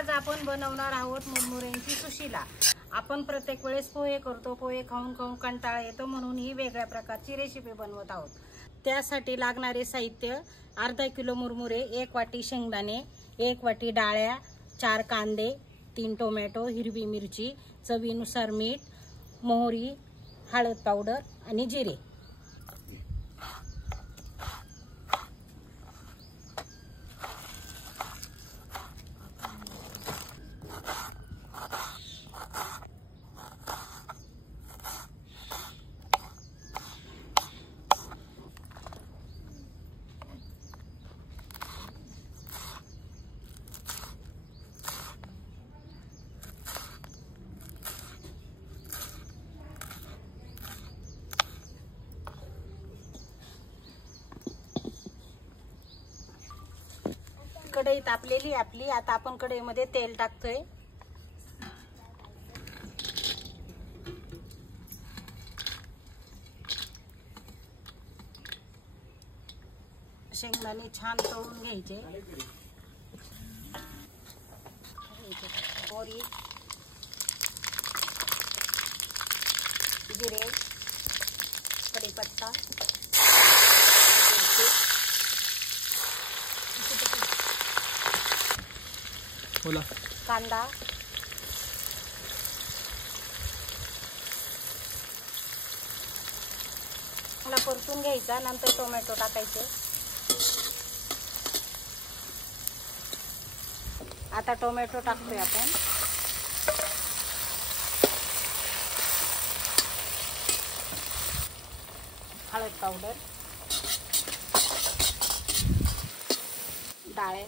आज आपण बनवणार आहोत मुरमुऱ्यांची सुशिला। आपण प्रत्येक वेळेस पोहे करतो, पोहे खाऊन खाऊन कंटाळा येतो, म्हणून ही वेगळ्या प्रकारची रेसिपी बनवत आहोत। त्यासाठी लागणारे साहित्य: अर्धा किलो मुरमुरे, 1 वाटी शेंगदाणे, 1 वाटी डाळ्या, 4 कांदे, 3 टोमॅटो, हिरवी मिरची, चवीनुसार मीठ, मोहरी, हळद पावडर आणि जिरे। कढई तापलेली आपली। आता आपण कढईमध्ये तेल टाकतोय। शेंगदाणे छान तळून घ्यायचे। मोहरी, जिरे, कढीपत्ता, कांदा, मला परतून घ्यायचा। नंतर टोमॅटो टाकायचे। आता टोमॅटो टाकतोय आपण। हळद पावडर, डाळ,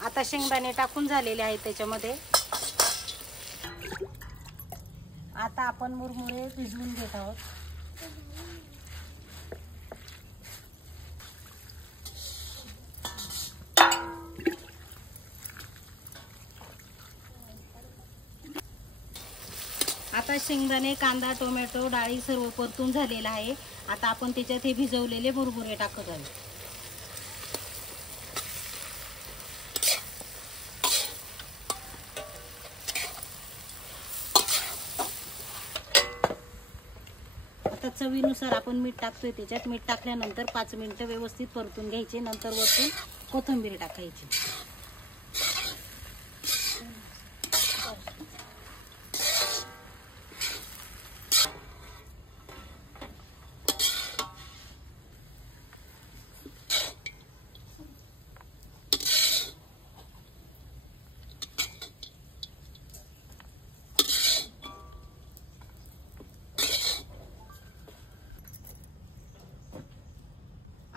आता शेंगदाणे टाकून झालेले आहेत त्याच्यामध्ये। आता आपण मुरमुरे भिजवून घेत आहोत। आता शेंगदाणे, कांदा, टोमॅटो, डाळी सर्व परतून झालेला आहे। आता आपण त्याच्यात हे भिजवलेले मुरमुरे टाकत आहोत। आता चवीनुसार आपण मीठ टाकतोय त्याच्यात। मीठ टाकल्यानंतर 5 मिनिटं व्यवस्थित परतून घ्यायचे। नंतर वरतून कोथिंबीर टाकायची।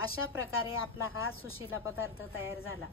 अशा प्रकारे आपला हा सुशिला पदार्थ तयार झाला।